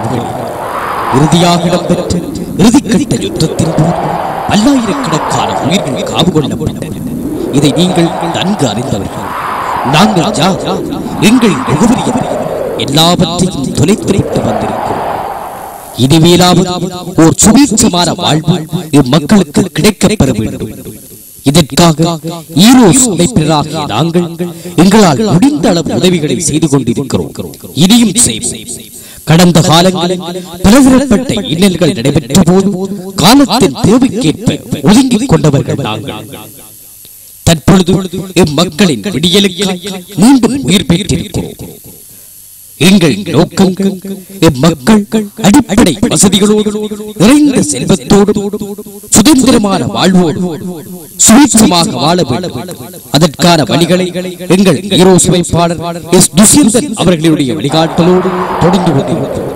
உறவுகளே, இறுதியாக இடம்பெற்ற இறுதிக்கட்ட யுத்தத்தின் போது பல்லாயிரக்கணக்கான உயிர்கள் காவு கொள்ளப்பட்டன. இதை நீங்கள் நன்கு அறிந்தவர்கள். நாங்கள் யார், எங்கள் முகவரியவர், எல்லாவற்றையும் தொலைத்துரைத்து வந்திருக்கிறோம். இனிமேலாவது ஓர் சுபீட்சமான வாழ்வு இம்மக்களுக்கு கிடைக்கப்பெற வேண்டும். இதற்காக ஈரோஸ் அமைப்பினராகிய நாங்கள் எங்களால் முடிந்த அளவு உதவிகளை செய்து கொண்டிருக்கிறோம். இனியும் செய்வோம். கடந்த காலங்களில் பலதரப்பட்ட இன்னல்கள் நடைபெற்ற போது காலத்தின் தேவைக்கேற்ப ஒதுங்கிக் கொண்டவர்கள் நாங்கள். தற்பொழுது இம்மக்களின் விடியலுக்காய் மீண்டும் உயிர் பெற்றிருக்கிறோம். எங்கள் நோக்கங்கள் இம்மக்கள் அடிப்படை வசதிகளோடு, நிறைந்த செல்வத்தோடு, சுதந்திரமான வாழ்வோடு சுயேட்சமாக வாழ வேண்டும். அதற்கான வழிகளை எங்கள் ஈரோஸ் அமைப்பாளர் எஸ். துஷ்யந்தன் அவர்களுடைய வழிகாட்டலோடு தொடர்ந்து கொண்டிருக்கிறோம்.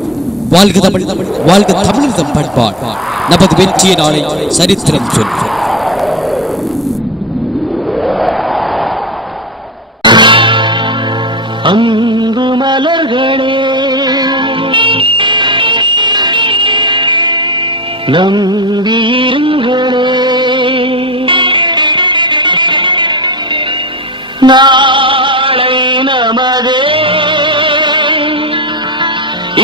வாழ்க தமிழ், வாழ்க தமிழர்தம் பண்பாடு. நமது வெற்றிய நாளை சரித்திரம் சொல்வோம். அன்பு மலர்களே, நம்பியிருங்களே, நாளை நமதே,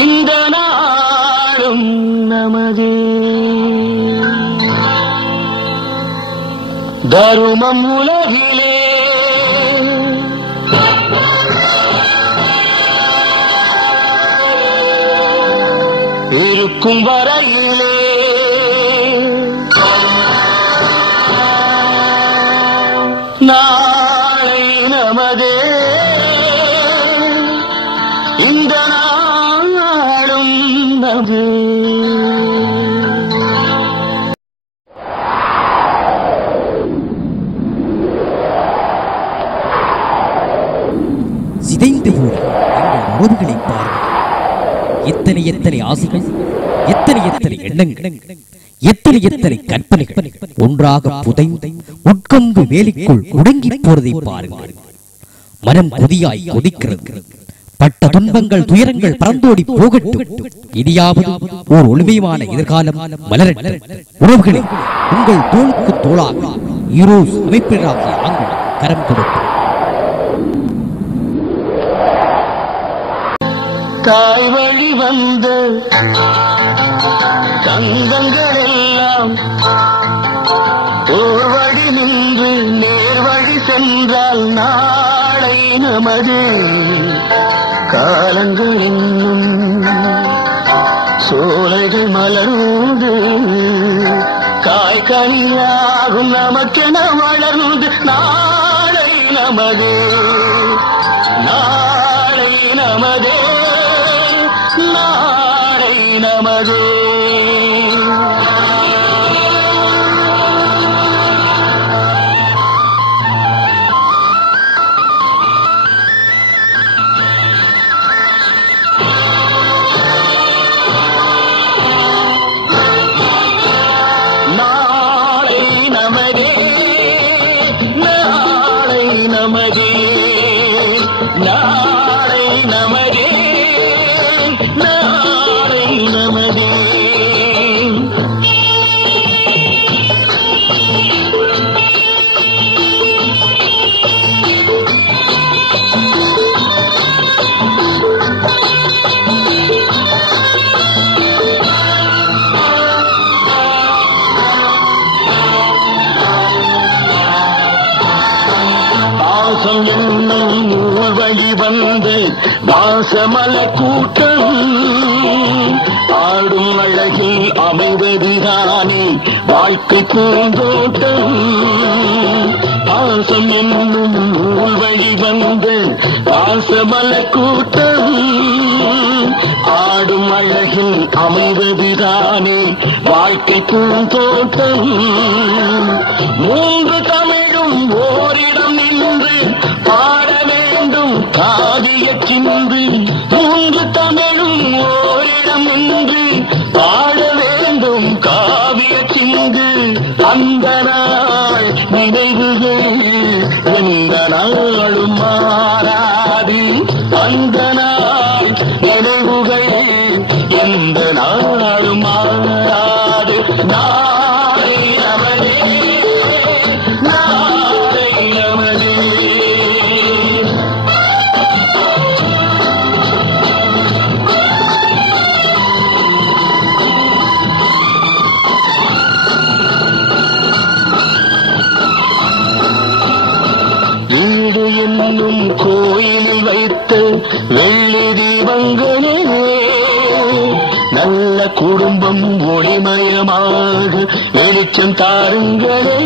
இந்த நாளும் நமதே. தருமம் உலகிலே இருக்கும் வரையிலே நாளை நமதே, இந்த நாளும் நமதே. சிதைந்து போன எங்கள் உறவுகளை பாருங்கள். எத்தனை எத்தனை ஆசைகள், எத்தனை எத்தனை எண்ணங்கள், எத்தனை எத்தனை கற்பனைகள் ஒன்றாக புதைந்து உட்கொம்பு வேலிக்குள் முடங்கி போறதை பாருங்கள். மனம் கொதியாய் கொதிக்கிறது. பட்ட துன்பங்கள், துயரங்கள் பறந்தோடி போகட்டும். இனியாவது ஓர் ஒளிமையான எதிர்காலம் மலரட்டும். உறவுகளை உங்கள் தோளுக்கு தோளாக ஈரோஸ் அமைப்பினராகிய நாங்கள் கரம் கொடுப்போம். தாய் வழி வந்த தங்கங்கள் எல்லாம் ஓர் வழி நின்று நேர் வழி சென்றால் நாளை நமது. காலங்கள் இன்னும் சோலைகள் மலர்ந்து காய்கனியாகும் நமக்கென வளர்ந்து நாளை நமது, நாளை நமதே, நாளை நமதே. வாசமல கூட்டம் ஆடும் அழகில் அமைவதுதானே வாழ்க்கை பூந்தோட்டம். பாசம் என்னும் நூல் வழி வந்து வாசமல கூட்டம் ஆடும் அழகில் அமைவதுதானே வாழ்க்கை பூந்தோட்டம். மூன்று தமிழும் ஓரிடம் நின்று பாட வேண்டும் காதிய சிந்து. மூன்று தமிழும் ஓரிடம் நின்று பாட வேண்டும் காவிய சிந்து. அந்த நாள் நினைவுகள் எந்த நாளும் மாறாது. அந்த நாள் நினைவுகள் இந்த நாளும் மாறாது. நாளை நமதே, நாளை நமதே. வீடு என்னும் கோயிலில் வைத்த வெள்ளி தீபங்களே, நல்ல குடும்பம் ஒளிமயமாக வெளிச்சம் தாருங்களே.